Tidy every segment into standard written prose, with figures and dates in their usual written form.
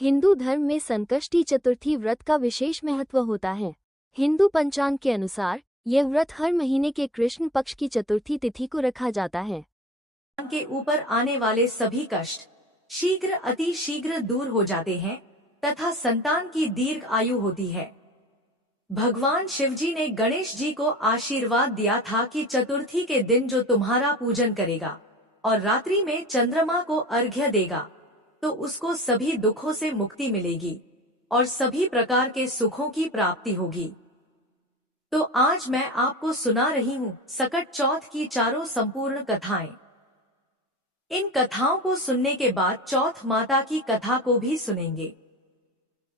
हिंदू धर्म में संकष्टी चतुर्थी व्रत का विशेष महत्व होता है। हिंदू पंचांग के अनुसार यह व्रत हर महीने के कृष्ण पक्ष की चतुर्थी तिथि को रखा जाता है। के ऊपर आने वाले सभी कष्ट शीघ्र अति शीघ्र दूर हो जाते हैं तथा संतान की दीर्घ आयु होती है। भगवान शिवजी ने गणेश जी को आशीर्वाद दिया था कि चतुर्थी के दिन जो तुम्हारा पूजन करेगा और रात्रि में चंद्रमा को अर्घ्य देगा तो उसको सभी दुखों से मुक्ति मिलेगी और सभी प्रकार के सुखों की प्राप्ति होगी। तो आज मैं आपको सुना रही हूँ सकट चौथ की चारों संपूर्ण कथाएं। इन कथाओं को सुनने के बाद चौथ माता की कथा को भी सुनेंगे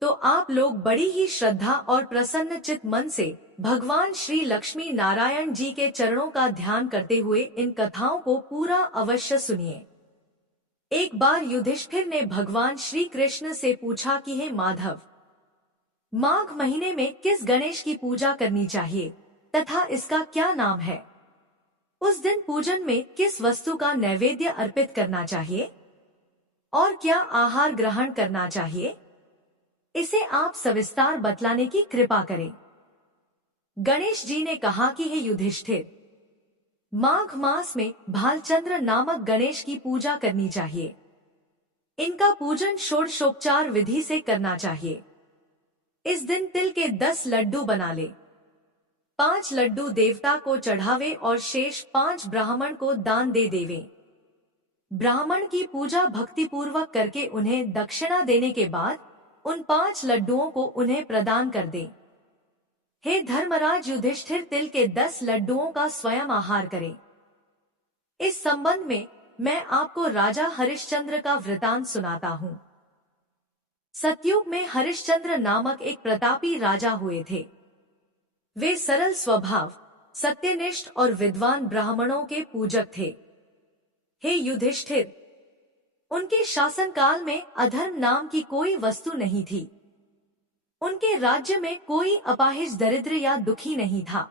तो आप लोग बड़ी ही श्रद्धा और प्रसन्न चित मन से भगवान श्री लक्ष्मी नारायण जी के चरणों का ध्यान करते हुए इन कथाओं को पूरा अवश्य सुनिए। एक बार युधिष्ठिर ने भगवान श्री कृष्ण से पूछा कि हे माधव, माघ महीने में किस गणेश की पूजा करनी चाहिए तथा इसका क्या नाम है? उस दिन पूजन में किस वस्तु का नैवेद्य अर्पित करना चाहिए और क्या आहार ग्रहण करना चाहिए? इसे आप सविस्तार बतलाने की कृपा करें। गणेश जी ने कहा कि हे युधिष्ठिर, माघ मास में भालचंद्र नामक गणेश की पूजा करनी चाहिए। इनका पूजन षोडशोपचार विधि से करना चाहिए। इस दिन तिल के 10 लड्डू बना ले, 5 लड्डू देवता को चढ़ावे और शेष 5 ब्राह्मण को दान दे देवे। ब्राह्मण की पूजा भक्ति पूर्वक करके उन्हें दक्षिणा देने के बाद उन 5 लड्डुओं को उन्हें प्रदान कर दे। हे धर्मराज युधिष्ठिर, तिल के 10 लड्डुओं का स्वयं आहार करें। इस संबंध में मैं आपको राजा हरिश्चंद्र का वृतांत सुनाता हूँ। सतयुग में हरिश्चंद्र नामक एक प्रतापी राजा हुए थे। वे सरल स्वभाव, सत्यनिष्ठ और विद्वान ब्राह्मणों के पूजक थे। हे युधिष्ठिर, उनके शासनकाल में अधर्म नाम की कोई वस्तु नहीं थी। उनके राज्य में कोई अपाहिज दरिद्र या दुखी नहीं था।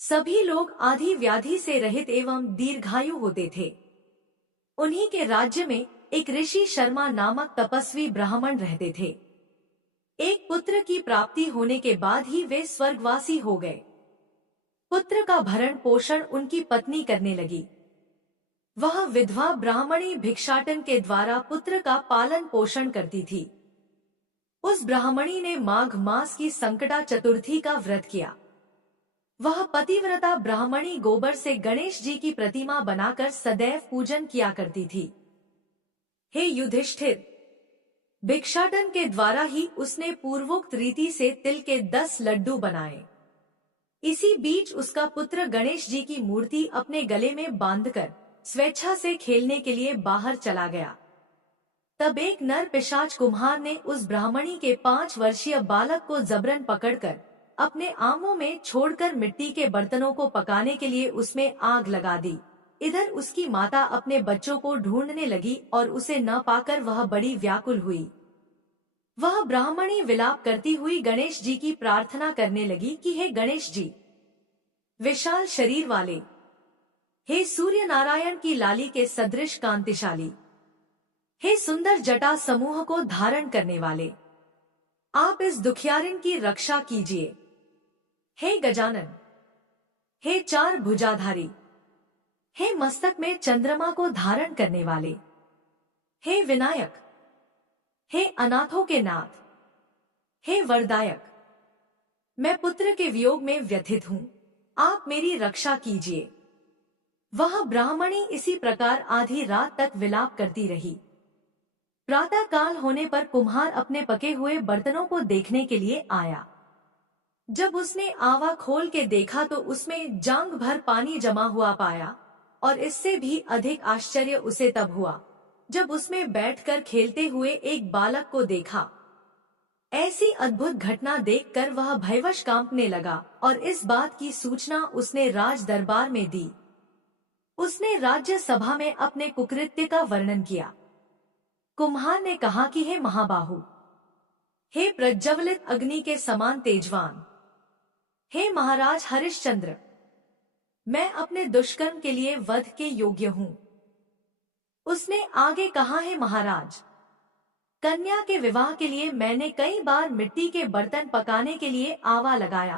सभी लोग आदि व्याधि से रहित एवं दीर्घायु होते थे। उन्हीं के राज्य में एक ऋषि शर्मा नामक तपस्वी ब्राह्मण रहते थे। एक पुत्र की प्राप्ति होने के बाद ही वे स्वर्गवासी हो गए। पुत्र का भरण पोषण उनकी पत्नी करने लगी। वह विधवा ब्राह्मणी भिक्षाटन के द्वारा पुत्र का पालन पोषण करती थी। उस ब्राह्मणी ने माघ मास की संकटा चतुर्थी का व्रत किया। वह पतिव्रता ब्राह्मणी गोबर से गणेश जी की प्रतिमा बनाकर सदैव पूजन किया करती थी। हे युधिष्ठिर, भिक्षाटन के द्वारा ही उसने पूर्वोक्त रीति से तिल के 10 लड्डू बनाए। इसी बीच उसका पुत्र गणेश जी की मूर्ति अपने गले में बांधकर स्वेच्छा से खेलने के लिए बाहर चला गया। तब एक नर पिशाच कुम्हार ने उस ब्राह्मणी के 5 वर्षीय बालक को जबरन पकड़कर अपने आंगों में छोड़कर मिट्टी के बर्तनों को पकाने के लिए उसमें आग लगा दी। इधर उसकी माता अपने बच्चों को ढूंढने लगी और उसे न पाकर वह बड़ी व्याकुल हुई। वह ब्राह्मणी विलाप करती हुई गणेश जी की प्रार्थना करने लगी कि हे गणेश जी, विशाल शरीर वाले, हे सूर्य नारायण की लाली के सदृश कांतिशाली, हे सुंदर जटा समूह को धारण करने वाले, आप इस दुखियारिन की रक्षा कीजिए। हे गजानन, हे 4 भुजाधारी, हे मस्तक में चंद्रमा को धारण करने वाले, हे विनायक, हे अनाथों के नाथ, हे वरदायक, मैं पुत्र के वियोग में व्यथित हूँ, आप मेरी रक्षा कीजिए। वह ब्राह्मणी इसी प्रकार आधी रात तक विलाप करती रही। प्रातः काल होने पर कुम्हार अपने पके हुए बर्तनों को देखने के लिए आया। जब उसने आवा खोल के देखा तो उसमें जांग भर पानी जमा हुआ पाया और इससे भी अधिक आश्चर्य उसे तब हुआ जब उसमें बैठकर खेलते हुए एक बालक को देखा। ऐसी अद्भुत घटना देखकर वह भयवश कांपने लगा और इस बात की सूचना उसने राज दरबार में दी। उसने राज्य सभा में अपने कुकृत्य का वर्णन किया। कुम्हार ने कहा कि हे महाबाहु, हे प्रज्वलित अग्नि के समान तेजवान, हे महाराज हरिश्चंद्र, मैं अपने दुष्कर्म के लिए वध के योग्य हूँ। उसने आगे कहा, हे महाराज, कन्या के विवाह के लिए मैंने कई बार मिट्टी के बर्तन पकाने के लिए आवा लगाया,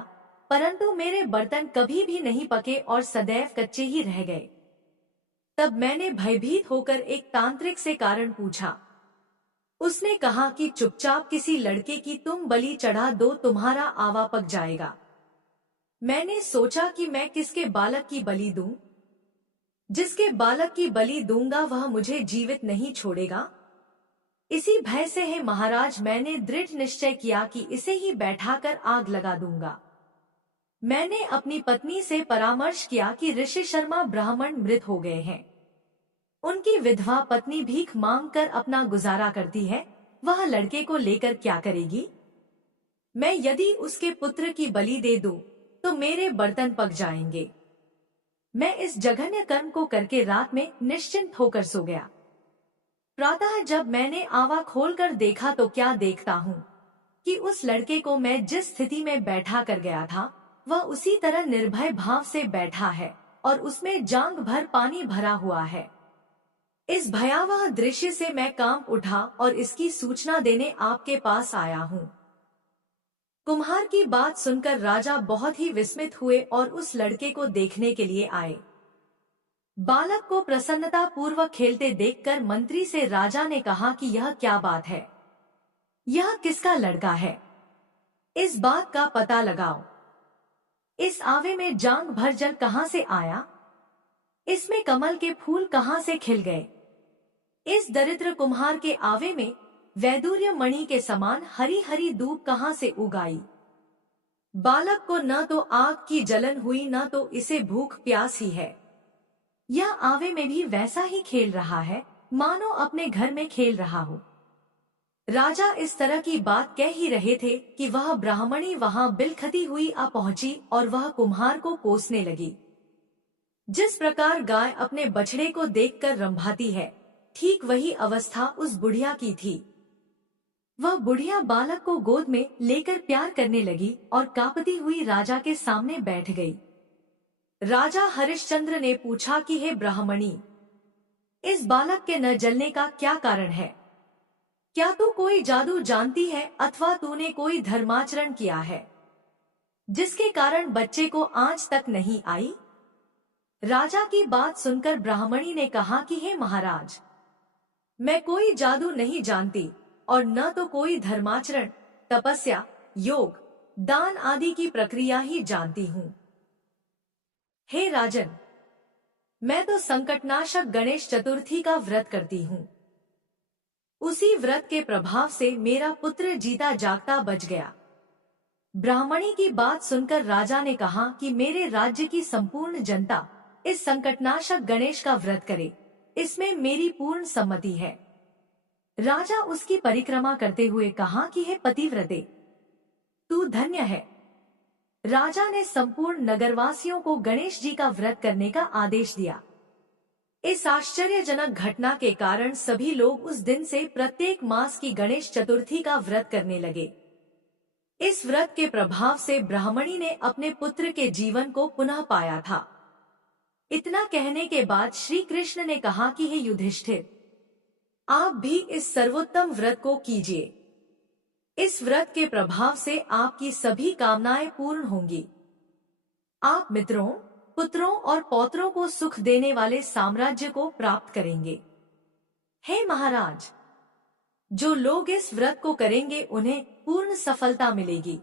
परंतु मेरे बर्तन कभी भी नहीं पके और सदैव कच्चे ही रह गए। तब मैंने भयभीत होकर एक तांत्रिक से कारण पूछा। उसने कहा कि चुपचाप किसी लड़के की तुम बलि चढ़ा दो, तुम्हारा आवा पक जाएगा। मैंने सोचा कि मैं किसके बालक की बलि दूं? जिसके बालक की बलि दूंगा वह मुझे जीवित नहीं छोड़ेगा। इसी भय से है महाराज, मैंने दृढ़ निश्चय किया कि इसे ही बैठाकर आग लगा दूंगा। मैंने अपनी पत्नी से परामर्श किया कि ऋषि शर्मा ब्राह्मण मृत हो गए हैं। उनकी विधवा पत्नी भीख मांगकर अपना गुजारा करती है, वह लड़के को लेकर क्या करेगी? मैं यदि उसके पुत्र की बलि दे दूं, तो मेरे बर्तन पक जाएंगे। मैं इस जघन्य कर्म को करके रात में निश्चिंत होकर सो गया। प्रातः जब मैंने आवा खोलकर देखा तो क्या देखता हूँ कि उस लड़के को मैं जिस स्थिति में बैठा कर गया था, वह उसी तरह निर्भय भाव से बैठा है और उसमें जांग भर पानी भरा हुआ है। इस भयावह दृश्य से मैं कांप उठा और इसकी सूचना देने आपके पास आया हूँ। कुम्हार की बात सुनकर राजा बहुत ही विस्मित हुए और उस लड़के को देखने के लिए आए। बालक को प्रसन्नता पूर्वक खेलते देखकर मंत्री से राजा ने कहा कि यह क्या बात है? यह किसका लड़का है? इस बात का पता लगाओ। इस आवे में जांग भर जल कहां से आया? इसमें कमल के फूल कहां से खिल गए? इस दरिद्र कुम्हार के आवे में वैदूर्य मणि के समान हरी हरी धूप कहां से उगाई? बालक को न तो आग की जलन हुई, न तो इसे भूख प्यास ही है। यह आवे में भी वैसा ही खेल रहा है, मानो अपने घर में खेल रहा हो। राजा इस तरह की बात कह ही रहे थे कि वह ब्राह्मणी वहां बिलखती हुई आ पहुंची और वह कुम्हार को कोसने लगी। जिस प्रकार गाय अपने बछड़े को देखकर रंभाती है, ठीक वही अवस्था उस बुढ़िया की थी। वह बुढ़िया बालक को गोद में लेकर प्यार करने लगी और कांपती हुई राजा के सामने बैठ गई। राजा हरिश्चंद्र ने पूछा कि हे ब्राह्मणी, इस बालक के न जलने का क्या कारण है? क्या तू कोई जादू जानती है अथवा तूने कोई धर्माचरण किया है जिसके कारण बच्चे को आंच तक नहीं आई? राजा की बात सुनकर ब्राह्मणी ने कहा कि हे महाराज, मैं कोई जादू नहीं जानती और न तो कोई धर्माचरण, तपस्या, योग, दान आदि की प्रक्रिया ही जानती हूँ। हे राजन, मैं तो संकटनाशक गणेश चतुर्थी का व्रत करती हूँ। उसी व्रत के प्रभाव से मेरा पुत्र जीता जागता बच गया। ब्राह्मणी की बात सुनकर राजा ने कहा कि मेरे राज्य की संपूर्ण जनता इस संकटनाशक गणेश का व्रत करे, इसमें मेरी पूर्ण सम्मति है। राजा उसकी परिक्रमा करते हुए कहा कि हे पतिव्रते, तू धन्य है। राजा ने संपूर्ण नगरवासियों को गणेश जी का व्रत करने का आदेश दिया। इस आश्चर्यजनक घटना के कारण सभी लोग उस दिन से प्रत्येक मास की गणेश चतुर्थी का व्रत करने लगे। इस व्रत के प्रभाव से ब्राह्मणी ने अपने पुत्र के जीवन को पुनः पाया था। इतना कहने के बाद श्री कृष्ण ने कहा कि हे युधिष्ठिर, आप भी इस सर्वोत्तम व्रत को कीजिए। इस व्रत के प्रभाव से आपकी सभी कामनाएं पूर्ण होंगी। आप मित्रों, पुत्रों और पौत्रों को सुख देने वाले साम्राज्य को प्राप्त करेंगे। हे महाराज, जो लोग इस व्रत को करेंगे उन्हें पूर्ण सफलता मिलेगी।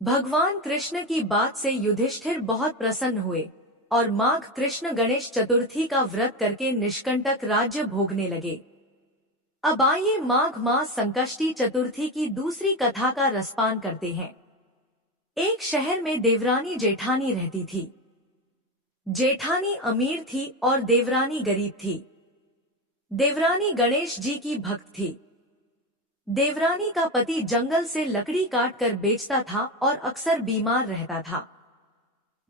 भगवान कृष्ण की बात से युधिष्ठिर बहुत प्रसन्न हुए और माघ कृष्ण गणेश चतुर्थी का व्रत करके निष्कंटक राज्य भोगने लगे। अब आइए माघ मास संकष्टी चतुर्थी की दूसरी कथा का रसपान करते हैं। एक शहर में देवरानी जेठानी रहती थी। जेठानी अमीर थी और देवरानी गरीब थी। देवरानी गणेश जी की भक्त थी। देवरानी का पति जंगल से लकड़ी काट कर बेचता था और अक्सर बीमार रहता था।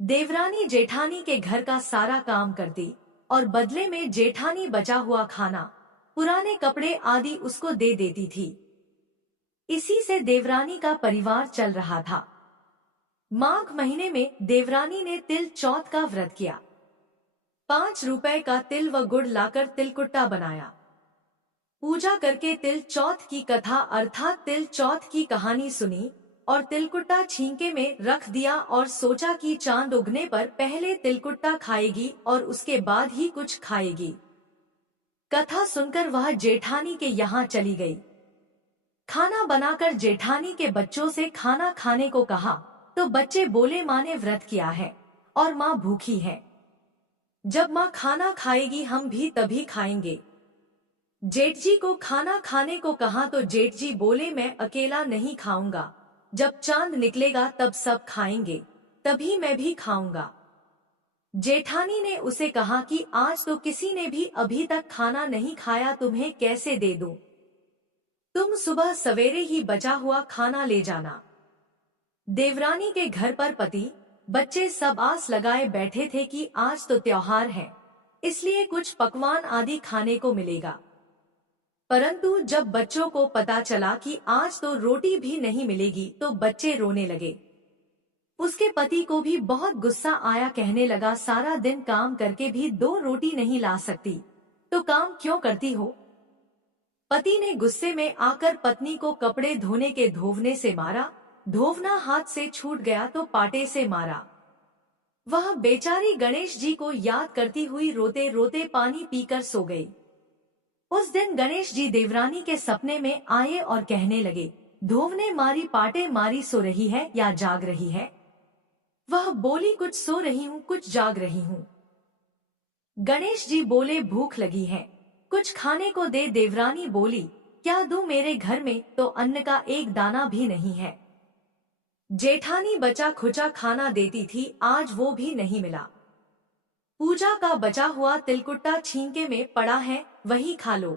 देवरानी जेठानी के घर का सारा काम करती और बदले में जेठानी बचा हुआ खाना, पुराने कपड़े आदि उसको दे देती थी। इसी से देवरानी का परिवार चल रहा था। माघ महीने में देवरानी ने तिल चौथ का व्रत किया। 5 रुपए का तिल व गुड़ लाकर तिलकुट्टा बनाया। पूजा करके तिल चौथ की कथा अर्थात तिल चौथ की कहानी सुनी और तिलकुट्टा छींके में रख दिया और सोचा कि चांद उगने पर पहले तिलकुट्टा खाएगी और उसके बाद ही कुछ खाएगी। कथा सुनकर वह जेठानी के यहाँ चली गई। खाना बनाकर जेठानी के बच्चों से खाना खाने को कहा तो बच्चे बोले माँ ने व्रत किया है और माँ भूखी है। जब माँ खाना खाएगी हम भी तभी खाएंगे। जेठ जी को खाना खाने को कहा तो जेठ जी बोले मैं अकेला नहीं खाऊंगा, जब चांद निकलेगा तब सब खाएंगे, तभी मैं भी खाऊंगा। जेठानी ने उसे कहा कि आज तो किसी ने भी अभी तक खाना नहीं खाया, तुम्हें कैसे दे दूं? तुम सुबह सवेरे ही बचा हुआ खाना ले जाना। देवरानी के घर पर पति बच्चे सब आस लगाए बैठे थे कि आज तो त्योहार है, इसलिए कुछ पकवान आदि खाने को मिलेगा। परंतु जब बच्चों को पता चला कि आज तो रोटी भी नहीं मिलेगी तो बच्चे रोने लगे। उसके पति को भी बहुत गुस्सा आया, कहने लगा सारा दिन काम करके भी 2 रोटी नहीं ला सकती तो काम क्यों करती हो? पति ने गुस्से में आकर पत्नी को कपड़े धोने के धोवने से मारा। धोवना हाथ से छूट गया तो पाटे से मारा। वह बेचारी गणेश जी को याद करती हुई रोते रोते पानी पीकर सो गई। उस दिन गणेश जी देवरानी के सपने में आए और कहने लगे, धोवने मारी पाटे मारी, सो रही है या जाग रही है? वह बोली कुछ सो रही हूँ कुछ जाग रही हूँ। गणेश जी बोले भूख लगी है, कुछ खाने को दे। देवरानी बोली क्या दूं, मेरे घर में तो अन्न का एक दाना भी नहीं है। जेठानी बचा खुचा खाना देती थी, आज वो भी नहीं मिला। पूजा का बचा हुआ तिलकुट्टा छींके में पड़ा है, वही खा लो।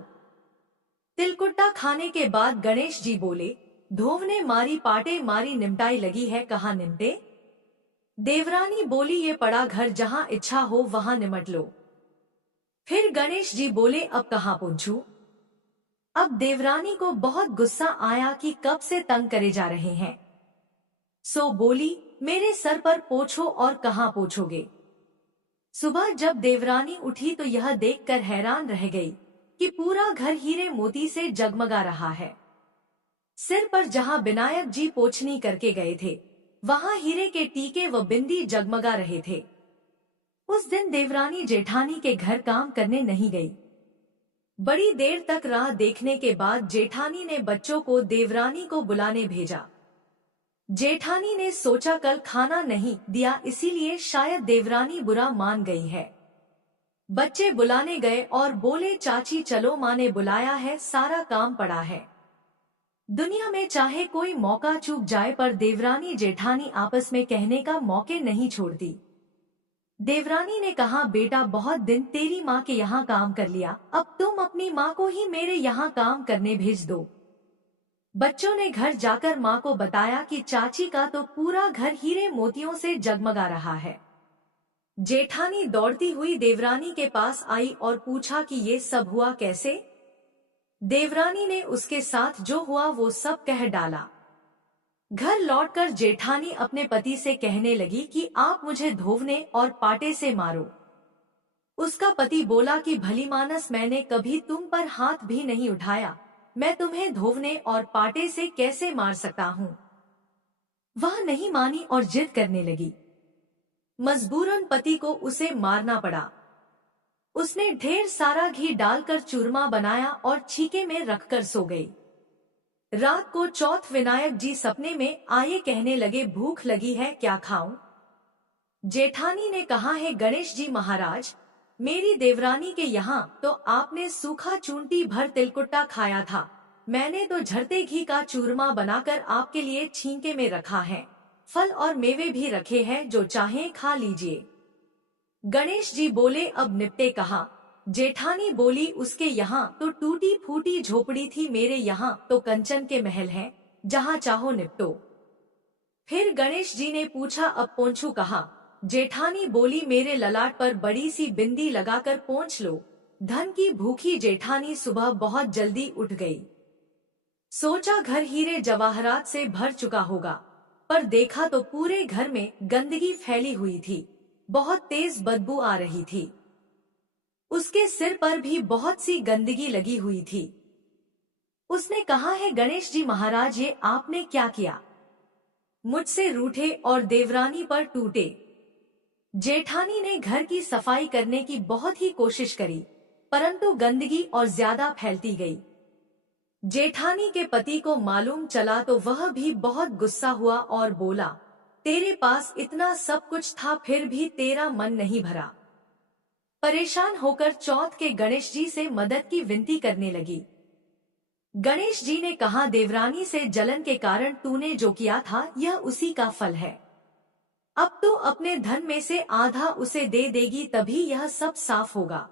तिलकुट्टा खाने के बाद गणेश जी बोले धोवने मारी पाटे मारी, निमटाई लगी है, कहाँ निमटे? देवरानी बोली ये पड़ा घर, जहाँ इच्छा हो वहाँ निमट लो। फिर गणेश जी बोले अब कहाँ पहुंचूं? अब देवरानी को बहुत गुस्सा आया कि कब से तंग करे जा रहे हैं। सो बोली मेरे सर पर पोछो, और कहाँ पोछोगे? सुबह जब देवरानी उठी तो यह देखकर हैरान रह गई कि पूरा घर हीरे मोती से जगमगा रहा है। सिर पर जहाँ विनायक जी पोछनी करके गए थे वहाँ हीरे के टीके व बिंदी जगमगा रहे थे। उस दिन देवरानी जेठानी के घर काम करने नहीं गई। बड़ी देर तक राह देखने के बाद जेठानी ने बच्चों को देवरानी को बुलाने भेजा। जेठानी ने सोचा कल खाना नहीं दिया, इसीलिए शायद देवरानी बुरा मान गई है। बच्चे बुलाने गए और बोले चाची चलो, माँ ने बुलाया है, सारा काम पड़ा है। दुनिया में चाहे कोई मौका चूक जाए पर देवरानी जेठानी आपस में कहने का मौके नहीं छोड़ती। देवरानी ने कहा बेटा बहुत दिन तेरी माँ के यहाँ काम कर लिया, अब तुम अपनी माँ को ही मेरे यहाँ काम करने भेज दो। बच्चों ने घर जाकर माँ को बताया कि चाची का तो पूरा घर हीरे मोतियों से जगमगा रहा है। जेठानी दौड़ती हुई देवरानी के पास आई और पूछा कि ये सब हुआ कैसे? देवरानी ने उसके साथ जो हुआ वो सब कह डाला। घर लौटकर जेठानी अपने पति से कहने लगी कि आप मुझे धोवने और पाटे से मारो। उसका पति बोला कि भलीमानस, मैंने कभी तुम पर हाथ भी नहीं उठाया, मैं तुम्हें धोवने और पाटे से कैसे मार सकता हूँ? वह नहीं मानी और जिद करने लगी। मजबूरन पति को उसे मारना पड़ा। उसने ढेर सारा घी डालकर चूरमा बनाया और छीके में रखकर सो गई। रात को चौथ विनायक जी सपने में आए, कहने लगे भूख लगी है, क्या खाऊं? जेठानी ने कहा है गणेश जी महाराज, मेरी देवरानी के यहाँ तो आपने सूखा चूंटी भर तिलकुट्टा खाया था, मैंने तो झरते घी का चूरमा बनाकर आपके लिए छींके में रखा है, फल और मेवे भी रखे हैं, जो चाहें खा लीजिए। गणेश जी बोले अब निपटे कहाँ? जेठानी बोली उसके यहाँ तो टूटी फूटी झोपड़ी थी, मेरे यहाँ तो कंचन के महल हैं, जहाँ चाहो निपटो। फिर गणेश जी ने पूछा अब पोंछू कहाँ? जेठानी बोली मेरे ललाट पर बड़ी सी बिंदी लगाकर पोंछ लो। धन की भूखी जेठानी सुबह बहुत जल्दी उठ गई। सोचा घर हीरे जवाहरात से भर चुका होगा, पर देखा तो पूरे घर में गंदगी फैली हुई थी, बहुत तेज बदबू आ रही थी। उसके सिर पर भी बहुत सी गंदगी लगी हुई थी। उसने कहा है गणेश जी महाराज ये आपने क्या किया? मुझसे रूठे और देवरानी पर टूटे। जेठानी ने घर की सफाई करने की बहुत ही कोशिश करी, परंतु गंदगी और ज्यादा फैलती गई। जेठानी के पति को मालूम चला तो वह भी बहुत गुस्सा हुआ और बोला, तेरे पास इतना सब कुछ था फिर भी तेरा मन नहीं भरा। परेशान होकर चौथ के गणेश जी से मदद की विनती करने लगी। गणेश जी ने कहा, देवरानी से जलन के कारण तूने जो किया था यह उसी का फल है। अब तो अपने धन में से आधा उसे दे देगी तभी यह सब साफ होगा।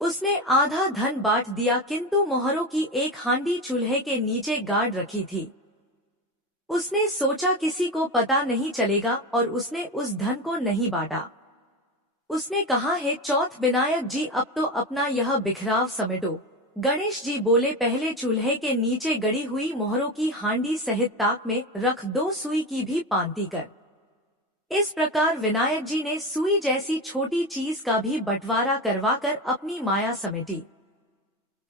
उसने आधा धन बांट दिया, किंतु मोहरों की एक हांडी चूल्हे के नीचे गाड़ रखी थी। उसने सोचा किसी को पता नहीं चलेगा और उसने उस धन को नहीं बांटा। उसने कहा है चौथ विनायक जी अब तो अपना यह बिखराव समेटो। गणेश जी बोले, पहले चूल्हे के नीचे गड़ी हुई मोहरों की हांडी सहित ताक में रख दो, सुई की भी पांति कर। इस प्रकार विनायक जी ने सुई जैसी छोटी चीज का भी बंटवारा करवाकर अपनी माया समेटी।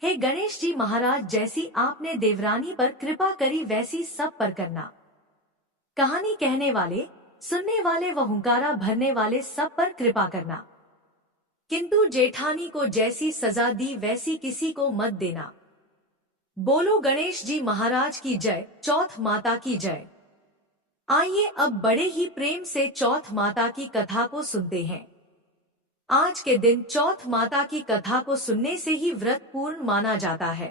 हे गणेश जी महाराज, जैसी आपने देवरानी पर कृपा करी वैसी सब पर करना। कहानी कहने वाले, सुनने वाले व हुंकारा भरने वाले सब पर कृपा करना, किंतु जेठानी को जैसी सजा दी वैसी किसी को मत देना। बोलो गणेश जी महाराज की जय, चौथ माता की जय। आइए अब बड़े ही प्रेम से चौथ माता की कथा को सुनते हैं। आज के दिन चौथ माता की कथा को सुनने से ही व्रत पूर्ण माना जाता है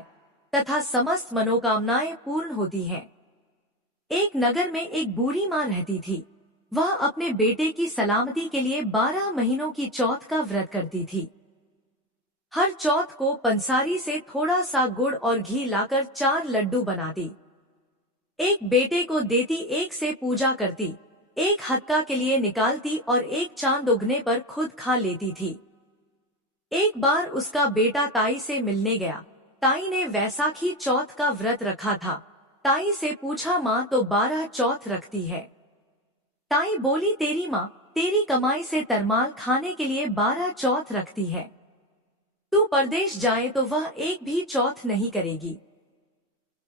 तथा समस्त मनोकामनाएं पूर्ण होती हैं। एक नगर में एक बूढ़ी मां रहती थी। वह अपने बेटे की सलामती के लिए 12 महीनों की चौथ का व्रत करती थी। हर चौथ को पंसारी से थोड़ा सा गुड़ और घी लाकर 4 लड्डू बनाती, एक बेटे को देती, एक से पूजा करती, एक हक्का के लिए निकालती और एक चांद उगने पर खुद खा लेती थी। एक बार उसका बेटा ताई से मिलने गया। ताई ने वैसाखी चौथ का व्रत रखा था। ताई से पूछा, माँ तो 12 चौथ रखती है। ताई बोली, तेरी माँ तेरी कमाई से तरमाल खाने के लिए 12 चौथ रखती है। तू परदेश जाए तो वह एक भी चौथ नहीं करेगी।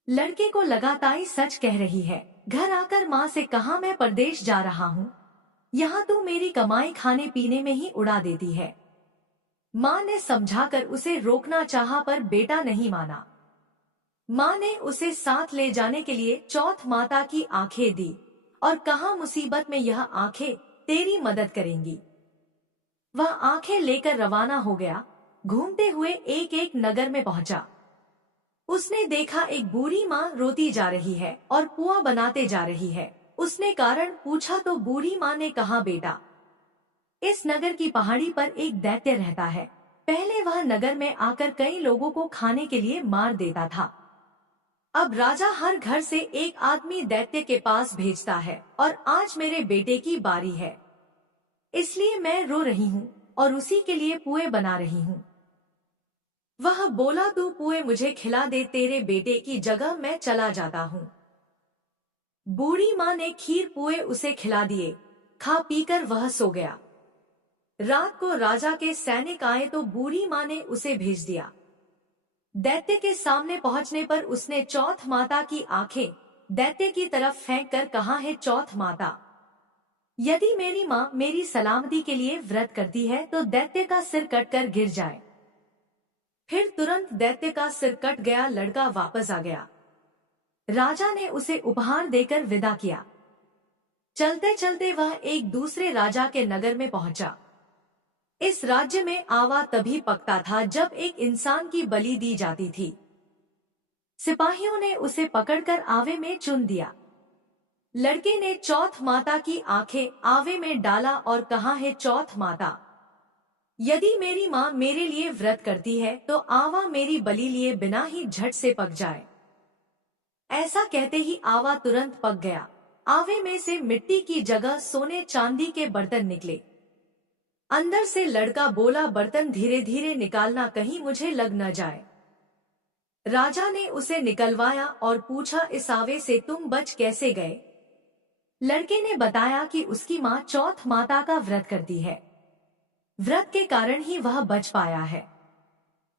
लड़के को लगा ताई सच कह रही है। घर आकर माँ से कहा, मैं परदेश जा रहा हूँ, यहाँ तू मेरी कमाई खाने पीने में ही उड़ा देती है। माँ ने समझाकर उसे रोकना चाहा पर बेटा नहीं माना। माँ ने उसे साथ ले जाने के लिए चौथ माता की आंखें दी और कहा, मुसीबत में यह आंखें तेरी मदद करेंगी। वह आंखें लेकर रवाना हो गया। घूमते हुए एक एक नगर में पहुंचा। उसने देखा एक बूढ़ी माँ रोती जा रही है और पुआ बनाते जा रही है। उसने कारण पूछा तो बूढ़ी माँ ने कहा, बेटा इस नगर की पहाड़ी पर एक दैत्य रहता है। पहले वह नगर में आकर कई लोगों को खाने के लिए मार देता था। अब राजा हर घर से एक आदमी दैत्य के पास भेजता है और आज मेरे बेटे की बारी है, इसलिए मैं रो रही हूँ और उसी के लिए पुए बना रही हूँ। वह बोला, तू पुए मुझे खिला दे, तेरे बेटे की जगह मैं चला जाता हूँ। बूढ़ी माँ ने खीर पुए उसे खिला दिए। खा पीकर वह सो गया। रात को राजा के सैनिक आए तो बूढ़ी माँ ने उसे भेज दिया। दैत्य के सामने पहुंचने पर उसने चौथ माता की आंखें दैत्य की तरफ फेंक कर कहा है, चौथ माता यदि मेरी माँ मेरी सलामती के लिए व्रत करती है तो दैत्य का सिर कटकर गिर जाए। फिर तुरंत दैत्य का सिर कट गया। लड़का वापस आ गया। राजा ने उसे उपहार देकर विदा किया। चलते चलते वह एक दूसरे राजा के नगर में पहुंचा। इस राज्य में आवा तभी पकता था जब एक इंसान की बलि दी जाती थी। सिपाहियों ने उसे पकड़कर आवे में चुन दिया। लड़के ने चौथ माता की आंखें आवे में डाला और कहा है, चौथ माता यदि मेरी माँ मेरे लिए व्रत करती है तो आवा मेरी बलि लिए बिना ही झट से पक जाए। ऐसा कहते ही आवा तुरंत पक गया। आवे में से मिट्टी की जगह सोने चांदी के बर्तन निकले। अंदर से लड़का बोला, बर्तन धीरे धीरे निकालना, कहीं मुझे लग न जाए। राजा ने उसे निकलवाया और पूछा, इस आवे से तुम बच कैसे गए? लड़के ने बताया कि उसकी माँ चौथ माता का व्रत करती है, व्रत के कारण ही वह बच पाया है।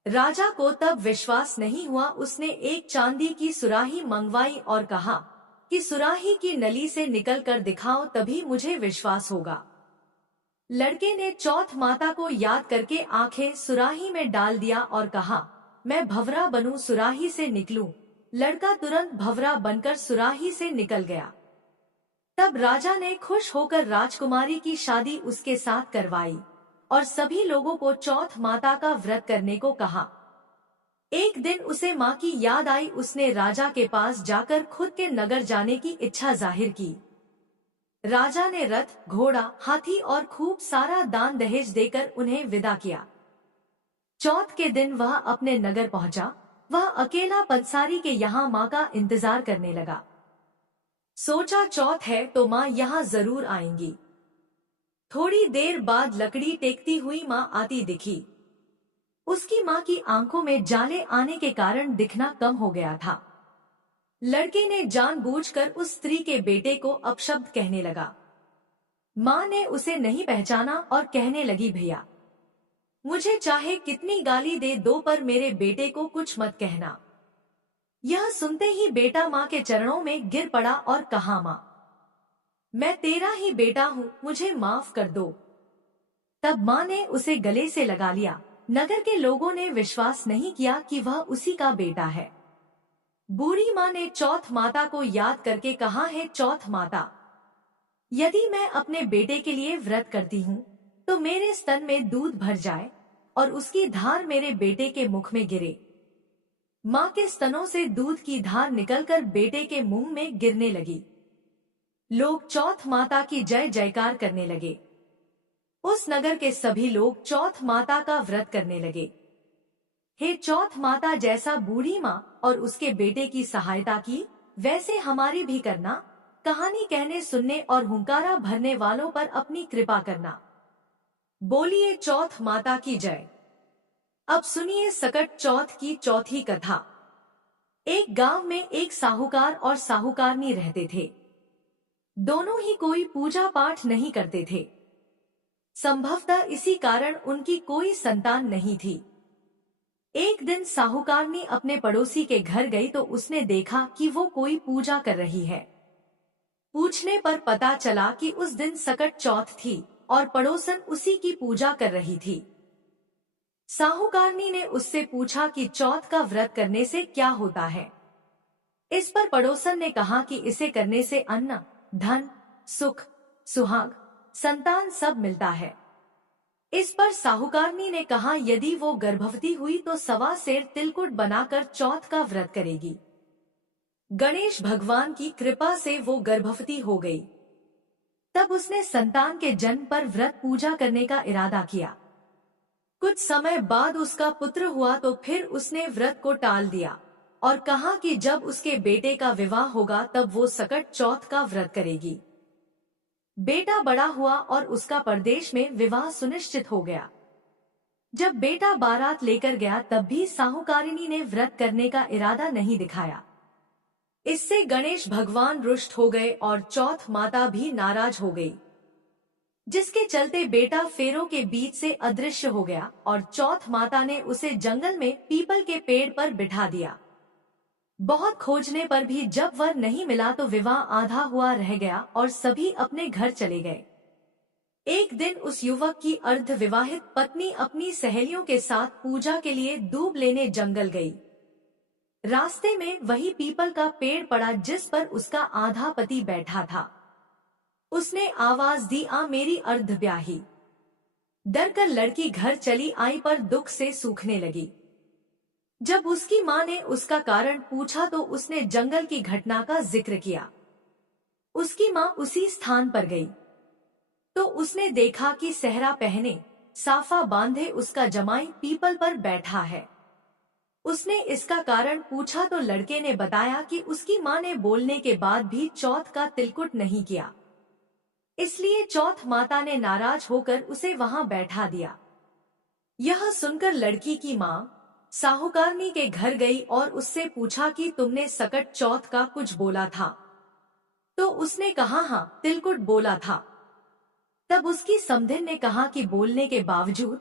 राजा को तब विश्वास नहीं हुआ। उसने एक चांदी की सुराही मंगवाई और कहा कि सुराही की नली से निकल कर दिखाओ, तभी मुझे विश्वास होगा। लड़के ने चौथ माता को याद करके आंखें सुराही में डाल दिया और कहा, मैं भंवरा बनूं, सुराही से निकलूं। लड़का तुरंत भंवरा बनकर सुराही से निकल गया। तब राजा ने खुश होकर राजकुमारी की शादी उसके साथ करवाई और सभी लोगों को चौथ माता का व्रत करने को कहा। एक दिन उसे माँ की याद आई। उसने राजा के पास जाकर खुद के नगर जाने की इच्छा जाहिर की। राजा ने रथ, घोड़ा, हाथी और खूब सारा दान दहेज देकर उन्हें विदा किया। चौथ के दिन वह अपने नगर पहुंचा। वह अकेला पंसारी के यहाँ माँ का इंतजार करने लगा। सोचा चौथ है तो माँ यहाँ जरूर आएंगी। थोड़ी देर बाद लकड़ी टेकती हुई माँ आती दिखी। उसकी माँ की आंखों में जाले आने के कारण दिखना कम हो गया था। लड़के ने जानबूझकर उस स्त्री के बेटे को अपशब्द कहने लगा। माँ ने उसे नहीं पहचाना और कहने लगी, भैया मुझे चाहे कितनी गाली दे दो पर मेरे बेटे को कुछ मत कहना। यह सुनते ही बेटा माँ के चरणों में गिर पड़ा और कहा, माँ मैं तेरा ही बेटा हूँ, मुझे माफ कर दो। तब माँ ने उसे गले से लगा लिया। नगर के लोगों ने विश्वास नहीं किया कि वह उसी का बेटा है। बूढ़ी माँ ने चौथ माता को याद करके कहा, है चौथ माता, यदि मैं अपने बेटे के लिए व्रत करती हूँ तो मेरे स्तन में दूध भर जाए और उसकी धार मेरे बेटे के मुख में गिरे। माँ के स्तनों से दूध की धार निकलकर बेटे के मुंह में गिरने लगी। लोग चौथ माता की जय जयकार करने लगे। उस नगर के सभी लोग चौथ माता का व्रत करने लगे। हे चौथ माता, जैसा बूढ़ी माँ और उसके बेटे की सहायता की वैसे हमारी भी करना। कहानी कहने, सुनने और हुंकारा भरने वालों पर अपनी कृपा करना। बोलिए चौथ माता की जय। अब सुनिए सकट चौथ की चौथी कथा। एक गांव में एक साहूकार और साहूकारनी रहते थे। दोनों ही कोई पूजा पाठ नहीं करते थे। संभवतः इसी कारण उनकी कोई संतान नहीं थी। एक दिन साहूकारनी अपने पड़ोसी के घर गई तो उसने देखा कि वो कोई पूजा कर रही है। पूछने पर पता चला कि उस दिन सकट चौथ थी और पड़ोसन उसी की पूजा कर रही थी। साहूकारनी ने उससे पूछा कि चौथ का व्रत करने से क्या होता है। इस पर पड़ोसन ने कहा कि इसे करने से अन्न, धन, सुख, सुहाग, संतान सब मिलता है। इस पर साहूकारनी ने कहा, यदि वो गर्भवती हुई तो 1.25 सेर तिलकुट बनाकर चौथ का व्रत करेगी। गणेश भगवान की कृपा से वो गर्भवती हो गई। तब उसने संतान के जन्म पर व्रत पूजा करने का इरादा किया। कुछ समय बाद उसका पुत्र हुआ तो फिर उसने व्रत को टाल दिया और कहा कि जब उसके बेटे का विवाह होगा तब वो सकट चौथ का व्रत करेगी। बेटा बड़ा हुआ और उसका परदेश में विवाह सुनिश्चित हो गया। जब बेटा बारात लेकर गया तब भी साहूकारिनी ने व्रत करने का इरादा नहीं दिखाया। इससे गणेश भगवान रुष्ट हो गए और चौथ माता भी नाराज हो गई, जिसके चलते बेटा फेरों के बीच से अदृश्य हो गया और चौथ माता ने उसे जंगल में पीपल के पेड़ पर बिठा दिया। बहुत खोजने पर भी जब वर नहीं मिला तो विवाह आधा हुआ रह गया और सभी अपने घर चले गए। एक दिन उस युवक की अर्ध विवाहित पत्नी अपनी सहेलियों के साथ पूजा के लिए दूब लेने जंगल गई। रास्ते में वही पीपल का पेड़ पड़ा जिस पर उसका आधा पति बैठा था। उसने आवाज दी, आ मेरी अर्ध ब्याही। डरकर लड़की घर चली आई पर दुख से सूखने लगी। जब उसकी माँ ने उसका कारण पूछा तो उसने जंगल की घटना का जिक्र किया। उसकी माँ उसी स्थान पर गई तो उसने देखा कि सेहरा पहने, साफा बांधे उसका जमाई पीपल पर बैठा है। उसने इसका कारण पूछा तो लड़के ने बताया कि उसकी माँ ने बोलने के बाद भी चौथ का तिलकुट नहीं किया, इसलिए चौथ माता ने नाराज होकर उसे वहां बैठा दिया। यह सुनकर लड़की की माँ साहूकारनी के घर गई और उससे पूछा कि तुमने सकट चौथ का कुछ बोला था? तो उसने कहा, हाँ तिलकुट बोला था। तब उसकी समधिन ने कहा कि बोलने के बावजूद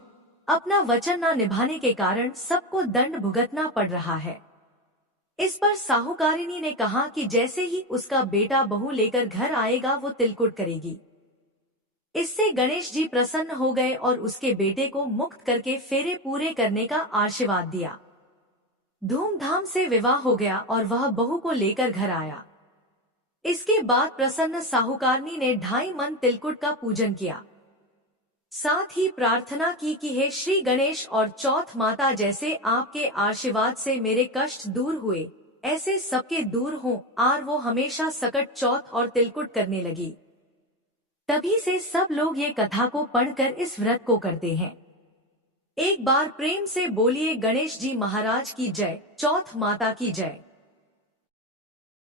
अपना वचन न निभाने के कारण सबको दंड भुगतना पड़ रहा है। इस पर साहूकारिनी ने कहा कि जैसे ही उसका बेटा बहू लेकर घर आएगा वो तिलकुट करेगी। इससे गणेश जी प्रसन्न हो गए और उसके बेटे को मुक्त करके फेरे पूरे करने का आशीर्वाद दिया। धूमधाम से विवाह हो गया और वह बहू को लेकर घर आया। इसके बाद प्रसन्न साहूकारनी ने 2.5 मन तिलकुट का पूजन किया। साथ ही प्रार्थना की कि हे श्री गणेश और चौथ माता, जैसे आपके आशीर्वाद से मेरे कष्ट दूर हुए ऐसे सबके दूर हों। और वो हमेशा सकट चौथ और तिलकुट करने लगी। तभी से सब लोग ये कथा को पढ़कर इस व्रत को करते हैं। एक बार प्रेम से बोलिए गणेश जी महाराज की जय, चौथ माता की जय।